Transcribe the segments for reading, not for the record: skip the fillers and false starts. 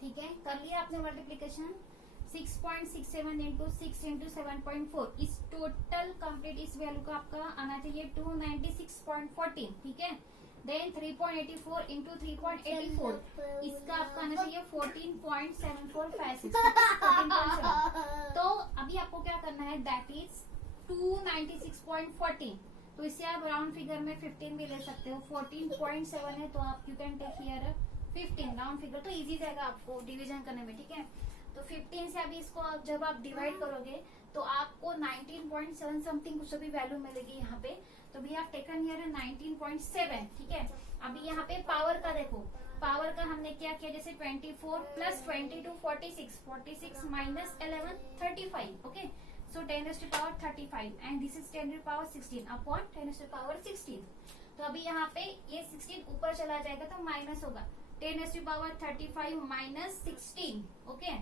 ठीक है, कर लिया आपने मल्टीप्लीकेशन 6.67 इंटू 6 इंटू 7.4, इस टोटल कंप्लीट इस वैल्यू का आपका आना चाहिए 296.14, ठीक है। देन 3.84 इंटू 3.84, इसका आपका आना चाहिए 14.7456, तो अभी आपको क्या करना है, दैट इज 296.14, तो इससे आप राउंड फिगर में 15 भी ले सकते हो। 14.7 है तो आप you can take here 15 round figure, तो इजी जाएगा आपको डिवीजन करने में, ठीक है। तो 15 से अभी इसको जब आप डिवाइड करोगे तो आपको 19.7 समथिंग कुछ भी वैल्यू मिलेगी यहाँ पे, तो वी हैव टेकन हियर 19.7, ठीक है। अभी यहाँ पे पावर का देखो, पावर का हमने क्या किया, जैसे 24 plus 22 46, 46 minus 11 35, okay. So 10 raised to power 35 and this is 10 raised to power 16 upon 10 raised to power 16। तो अभी यहाँ पे ये 16 ऊपर चला जाएगा तो माइनस होगा, 10 raised to power 35 minus 16, okay.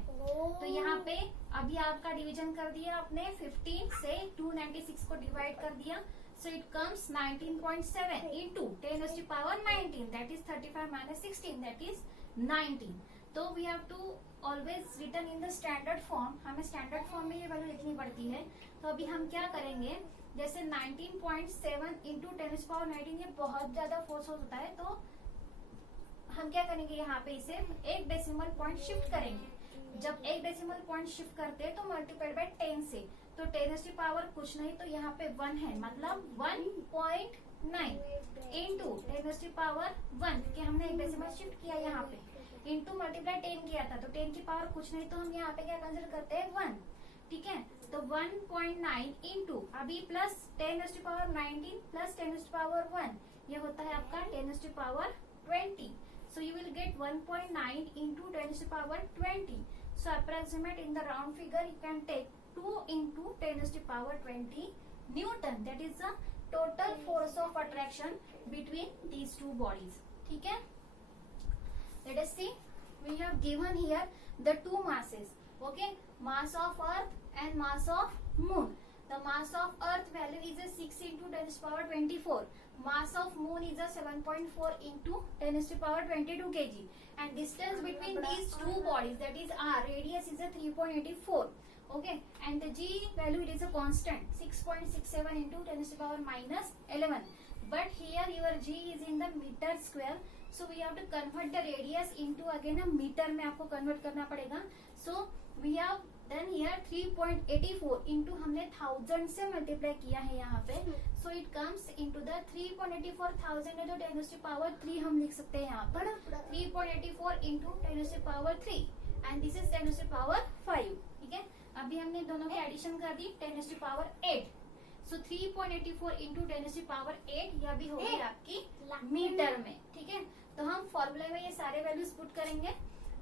तो यहाँ पे अभी आपका डिवीजन कर दिया आपने 15 से 296 को डिवाइड कर दिया, so it comes 19.7 into 10 raised to power 19, that is 35 minus 16, that is 19। तो we have to always return in the standard form, हमें स्टैंडर्ड फॉर्म में ये वैल्यू लिखनी पड़ती है। तो अभी हम क्या करेंगे, जैसे 19.7 इंटू 10 raised to power 19, ये बहुत ज्यादा फोर्स होता है, तो हम क्या करेंगे, यहाँ पे इसे एक डेसिमल पॉइंट शिफ्ट करेंगे। जब एक डेसिमल पॉइंट शिफ्ट करते हैं तो मल्टीप्लाइड बाय 10 से, तो 10 raised to power कुछ नहीं तो यहाँ पे 1 है, मतलब 1.9 इंटू 10 raised to power 1, कि हमने एक डेसिमल शिफ्ट किया यहाँ पे, इंटू मल्टीप्लाई 10 किया था, तो 10 की पावर कुछ नहीं तो हम यहाँ पे क्या कंसिडर करते हैं 1, ठीक है। तो 1.9 इंटू अभी plus 10 raised to power 19 plus 10 raised to power 1, ये होता है आपका 10 raised to power 20। So you will get 1.9 into 10 raised to power 20. So approximate in the round figure you can take 2 into 10 raised to power 20 Newton. That is the total force of attraction between these two bodies. ठीक है? Let us see. We have given here the two masses. Okay, mass of Earth and mass of Moon. The mass of Earth value is a 6 into 10 raised to power 24. Mass of Moon is a 7.4 into 10 raised to power 22 kg. And distance between these two bodies, that is R, radius is a 3.84. Okay, and the G value, it is a constant 6.67 into 10 raised to power minus 11. But here your G is in the meter square, so we have to convert the radius into again a meter में आपको convert करना पड़ेगा. So we have done here 3.84 into हमने 1000 से multiply किया है यहाँ पे, so it comes into the 3.84,000 है तो 10 raised to power 3 हम लिख सकते हैं यहाँ पर, 3.84 into 10 raised to power 3 and this is 10 raised to power 5, ठीक है। अभी हमने दोनों की एडिशन कर दी 10 raised to power 8, so 3.84 into 10 raised to power 8, यह भी होगी आपकी मीटर में, ठीक है। तो हम फॉर्मूले में ये सारे वैल्यूज पुट करेंगे,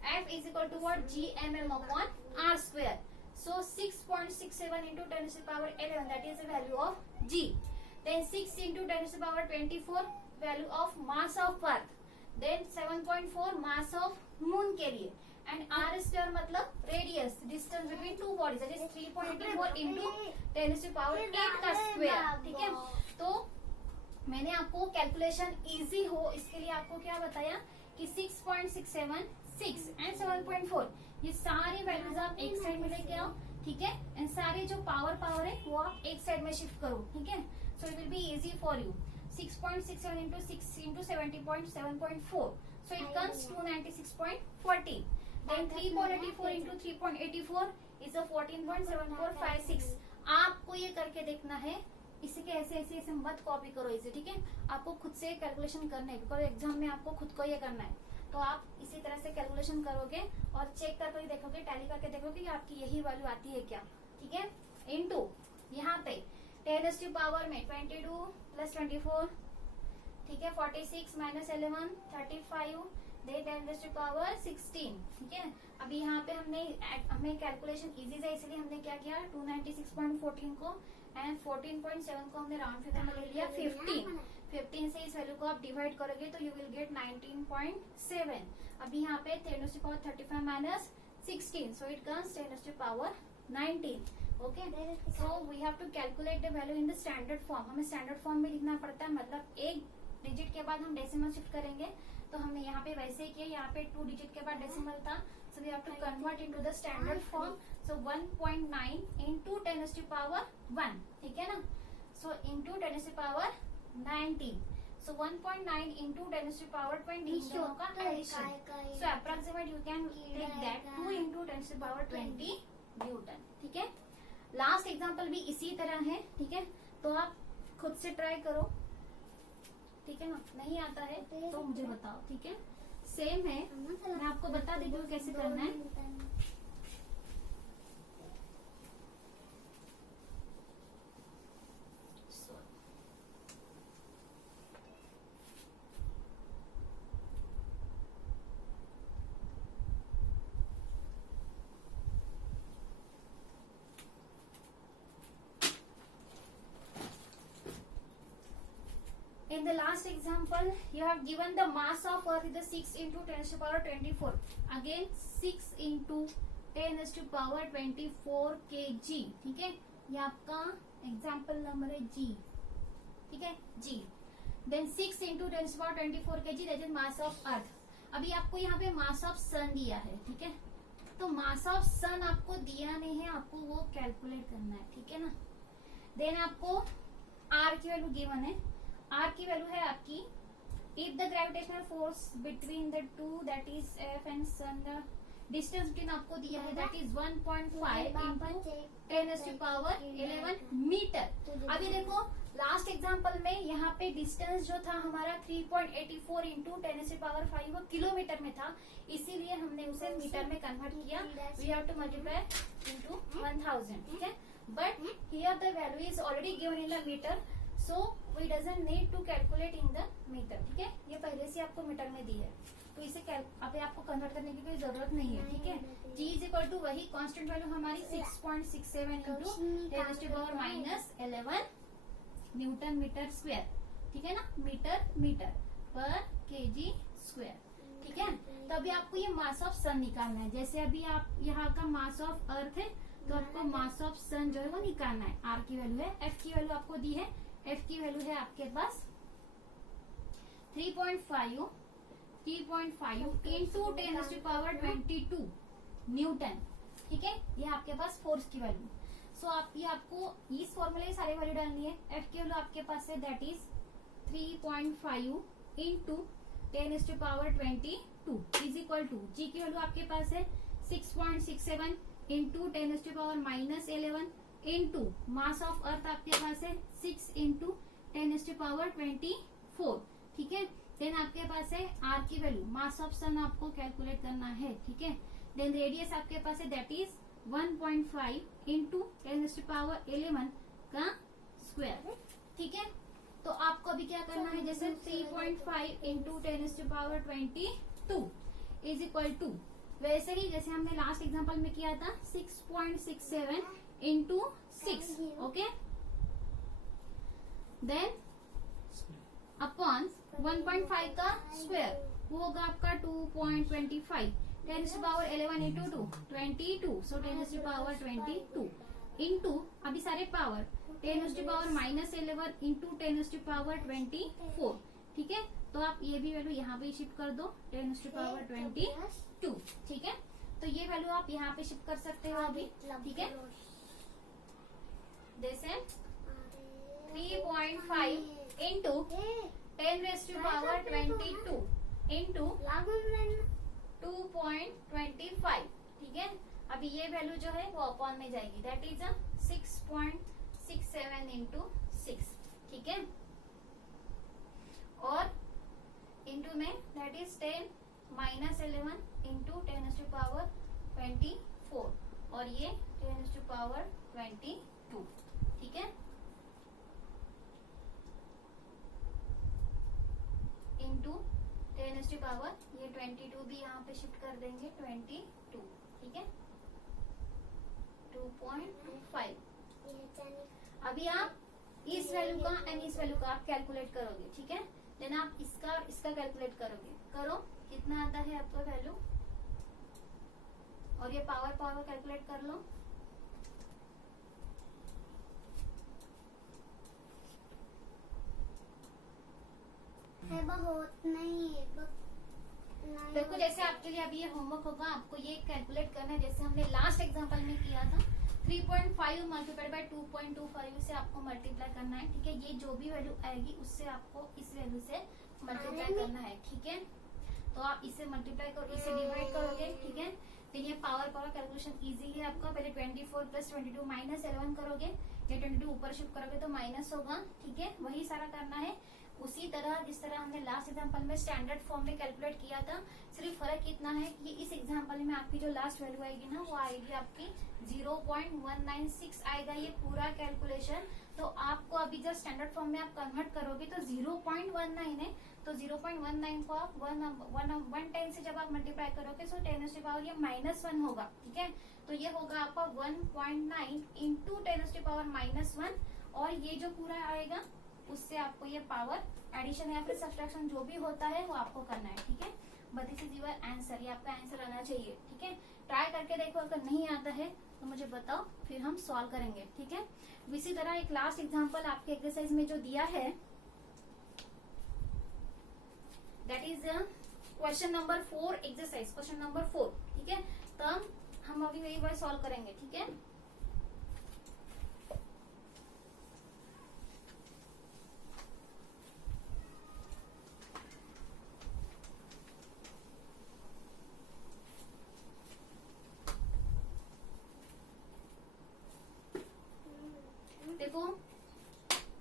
F is equal to what, GMM upon R square. So 6.67 into 10 raised to power 11, that is the value of G. Then 6 into 10 raised to power 24, value of mass of Earth. Then 7.4 mass of Moon के लिए, and R square मतलब radius, distance between two bodies, that is 3.84 into 10 raised to power 8 का square, ठीक है। तो मैंने आपको calculation easy हो इसके लिए आपको क्या बताया कि 6.67, 6 एंड 7.4, ये सारे वैल्यूज आप एक साइड में लेके आओ, ठीक है। एंड सारे जो पावर है वो आप एक साइड में शिफ्ट करो, ठीक है। So it will be easy for you. 6.67 into 6 into 70.7.4, so it comes 296.40. Then 3.84 into 3.84 is a 14.7456. आपको ये करके देखना है, इसी के ऐसे मत कॉपी करो इसे, ठीक है। आपको खुद से कैलकुलेशन करना है, बिकॉज एग्जाम में आपको खुद को ये करना है, तो आप इसी तरह से कैलकुलेशन करोगे और चेक करके देखोगे, टैली करके देखोगे कि आपकी यही वैल्यू आती है क्या, ठीक है। इनटू यहाँ पे 10 raised to power में 22 प्लस 24, ठीक है, 46 minus 11 35, they 10 raised to power 16, ठीक है। अभी यहाँ पे हमें कैलकुलेशन इजी है, इसलिए हमने क्या किया 296.14 को एंड 14.7 को हमने राउंड फिगर में ले लिया 15 से इस वैल्यू को आप डिवाइड करोगे तो यू विल गेट 19.7। अभी यहाँ पे 10 raised to power 35 minus 16, so it comes 10 raised to power 19, okay. So we have to calculate the value in the standard form. हमें स्टैंडर्ड फॉर्म में लिखना पड़ता है, मतलब एक डिजिट के बाद हम डेसिमल शिफ्ट करेंगे, तो हमने यहाँ पे वैसे ही किया, यहाँ पे 2 डिजिट के बाद डेसिमल था, so we have to convert into the standard form, so 1.9 into 10⁻1, ठीक है ना, सो इंटू 10⁻19, सो 1.9 इंटू 10⁻20 दोनों का addition, so approximate you can take that 2 into 10⁻20 newton, ठीक है। लास्ट एग्जाम्पल भी इसी तरह है, ठीक है, तो आप खुद से ट्राई करो, ठीक है ना, नहीं आता है तो मुझे बताओ, ठीक है, सेम है, मैं आपको बता देती हूँ कैसे करना है। In the last example, you have given the mass of Earth is the 6 into 10⁻24. Again 6 into 10⁻24 kg, ठीक है, ये आपका एग्जाम्पल नंबर है G, ठीक है, G. Then 6 into 10⁻24 kg, that is mass of Earth. अभी आपको यहाँ पे मास ऑफ सन दिया है, ठीक है, तो मास ऑफ सन आपको दिया नहीं है, आपको वो कैलकुलेट करना है, ठीक है ना। देन आपको R की वैल्यू गिवन है, R की वैल्यू है आपकी, if the gravitational force between the two that is F and sun, the distance between आपको दिया है दैट इज 1.5 इंटू 10⁻11 मीटर। अभी देखो लास्ट एग्जांपल में यहाँ पे डिस्टेंस जो था हमारा 3.84 इंटू 10⁻5 वो किलोमीटर में था, इसीलिए हमने उसे मीटर में कन्वर्ट किया, we have to multiply into 1000, ठीक है, but here the value is already given in the metre, so we doesn't need to calculate in the metre, ठीक है, ये पहले से आपको मीटर में दी है, तो इसे अभी आपको कन्वर्ट करने की कोई जरूरत नहीं है, ठीक है। G इज इक्वल टू वही कांस्टेंट वैल्यू हमारी 6.67 इंटू 10⁻11 न्यूटन मीटर स्क्वायर, ठीक है ना, मीटर पर केजी स्क्वायर, ठीक है। तो अभी आपको ये मास ऑफ सन निकालना है, जैसे अभी आप यहाँ का मास ऑफ अर्थ है, तो आपको मास ऑफ सन जो है वो निकालना है। R की वैल्यू है, F की वैल्यू आपको दी है, F की वैल्यू है आपके पास 3.5 इंटू 10⁻22 न्यूटन, ठीक है, ये आपके पास फोर्स की वैल्यू। सो आप ये आपको इस फॉर्मूले सारे वैल्यू डालनी है। F की वैल्यू आपके पास है that is 3.5 into 10⁻22 is equal to, G की वैल्यू आपके पास है 6.67 into 10⁻11 into mass of earth आपके पास है 6 इंटू 10⁻24, ठीक है। देन आपके पास है R की वैल्यू, मास ऑफ सन आपको कैलकुलेट करना है, ठीक है। देन रेडियस आपके पास है दैट इज 1.5 इंटू 10⁻11 का स्क्वायर, ठीक है। तो आपको अभी क्या करना है, जैसे 3.5 इंटू 10⁻22 इज इक्वल टू, वैसे ही जैसे हमने लास्ट एग्जांपल में किया था 6.67 इंटू 6, ओके, देन अपॉन 1.5 का स्क्वायर वो होगा आपका 2.25, 10⁻11 इंटू 2 22, सो 10⁻22 इंटू अभी सारे पावर 10⁻11 इंटू 10⁻24, ठीक है। तो आप ये भी वैल्यू यहाँ पे शिफ्ट कर दो 10⁻22, ठीक है। तो ये वैल्यू आप यहाँ पे शिफ्ट कर सकते हो अभी, ठीक है। जैसे 3.5 इंटू 10⁻22 इंटू 2.25, ठीक है। अभी ये वैल्यू जो है वो अपॉन में जाएगी, दैट इज 6.67 इंटू 6, ठीक है, और इंटू में दैट इज 10⁻11 इंटू 10⁻24 और ये 10⁻22, ठीक है, इंटू 10⁻, ये 22 भी यहाँ पे शिफ्ट कर देंगे 22, ठीक है, 2.25। अभी आप इस वैल्यू का एंड इस वैल्यू का आप कैलकुलेट करोगे, ठीक है। देन आप इसका और इसका कैलकुलेट करोगे, करो कितना आता है आपका वैल्यू, और ये पावर कैलकुलेट कर लो। है बहुत नहीं देखो जैसे आपके लिए अभी ये होमवर्क होगा, आपको ये कैलकुलेट करना है जैसे हमने लास्ट एग्जांपल में किया था। 3.5 मल्टीप्लाइड बाय 2.25 से आपको मल्टीप्लाई करना है, ठीक है। ये जो भी वैल्यू आएगी उससे आपको इस वैल्यू से मल्टीप्लाई करना है, ठीक है। तो आप इसे मल्टीप्लाई करो, इसे डिवाइड करोगे, ठीक है। फिर ये पावर कैलकुलेशन इजी है आपका। पहले 24 प्लस 22 माइनस 11 करोगे, ये 22 ऊपर शिफ्ट करोगे तो माइनस होगा, ठीक है। वही सारा करना है उसी तरह जिस तरह हमने लास्ट एग्जांपल में स्टैंडर्ड फॉर्म में कैलकुलेट किया था। सिर्फ फर्क इतना है कि इस एग्जांपल में आपकी जो लास्ट वैल्यू आएगी ना, वो आएगी आपकी 0.196 आएगा ये पूरा कैलकुलेशन। तो आपको अभी जब स्टैंडर्ड फॉर्म में आप कन्वर्ट करोगे तो 0.19 है, तो 0.19 को आप 110 से जब आप मल्टीप्लाई करोगे तो 10 ये -1 होगा, ठीक है। तो ये होगा आपका 1.9 इंटू 10 और ये जो पूरा आएगा उससे आपको ये पावर एडिशन या फिर सब्ट्रैक्शन जो भी होता है वो आपको करना है, ठीक है। But this is your answer, ये आपका आंसर आना चाहिए, ठीक है। ट्राई करके देखो, अगर नहीं आता है तो मुझे बताओ, फिर हम सॉल्व करेंगे, ठीक है। इसी तरह एक लास्ट एग्जांपल आपके एक्सरसाइज में जो दिया है that is question number 4 exercise, question number 4, ठीक है। तो हम अभी वही बार सॉल्व करेंगे, ठीक है। देखो,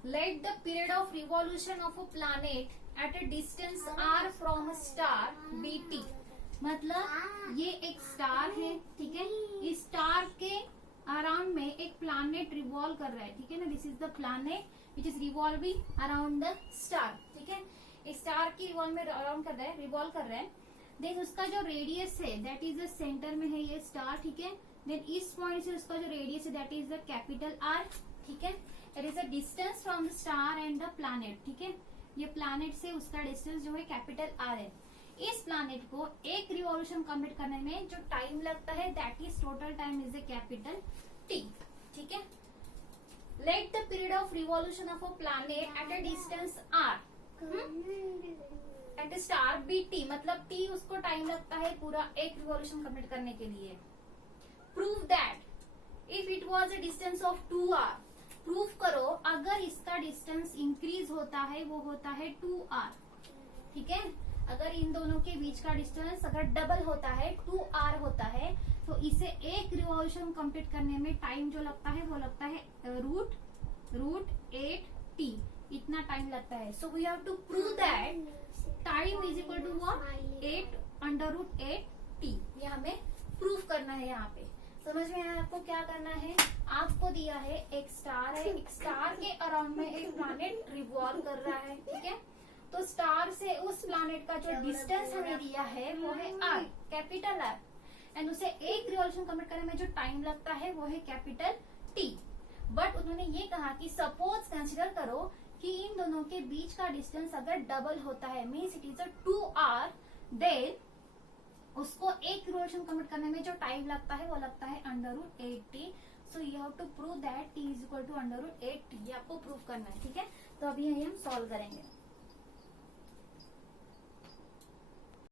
let the period of revolution of a planet at a distance r from a star be t। मतलब ये एक स्टार है, ठीक है। इस स्टार के अराउंड में एक प्लैनेट रिवॉल्व कर रहा है, ठीक है ना। This is the planet which is revolving around the star, ठीक है। इस स्टार की रिवॉल्व में अराउंड कर रहा है, रिवॉल्व कर रहा है। देन उसका जो रेडियस है दैट इज द सेंटर में है ये स्टार, ठीक है। देन इस पॉइंट से उसका जो रेडियस है that is the capital R, ठीक है। It is a distance from the star and the planet, ठीक है। ये प्लैनेट से उसका डिस्टेंस जो है कैपिटल आर है। इस प्लैनेट को एक रिवॉल्यूशन कंप्लीट करने में जो टाइम लगता है that is total time is a capital T, ठीक है। Let the period of revolution of a planet at a distance R at star be T, मतलब टी उसको टाइम लगता है पूरा एक रिवॉल्यूशन कंप्लीट करने के लिए। Prove that if it was a distance of 2r, proof करो अगर इसका डिस्टेंस इंक्रीज होता है वो होता है 2r, ठीक है। अगर इन दोनों के बीच का डिस्टेंस अगर डबल होता है 2r होता है तो इसे एक रिवॉल्यूशन कंप्लीट करने में टाइम जो लगता है वो लगता है रूट 8t, इतना टाइम लगता है। So we have to prove that time is equal to what 8√8t। ये हमें प्रूफ करना है। यहाँ पे समझ में आया आपको क्या करना है। आपको दिया है एक स्टार है, एक स्टार के अराउंड में एक प्लैनेट रिवॉल्व कर रहा है, ठीक है। तो स्टार से उस प्लैनेट का जो डिस्टेंस हमें दिया है वो है आर, कैपिटल आर, एंड उसे एक रिवॉल्यूशन कंप्लीट करने में जो टाइम लगता है वो है कैपिटल टी। बट उन्होंने ये कहा कि सपोज कंसिडर करो कि इन दोनों के बीच का डिस्टेंस अगर डबल होता है, means it is a 2r, then उसको एक रिवॉल्यूशन कंप्लीट करने में जो टाइम लगता है वो लगता है √8t। So you have to prove that t is equal to √8t। ये आपको प्रूव करना है, ठीक है। तो अभी हम सॉल्व करेंगे।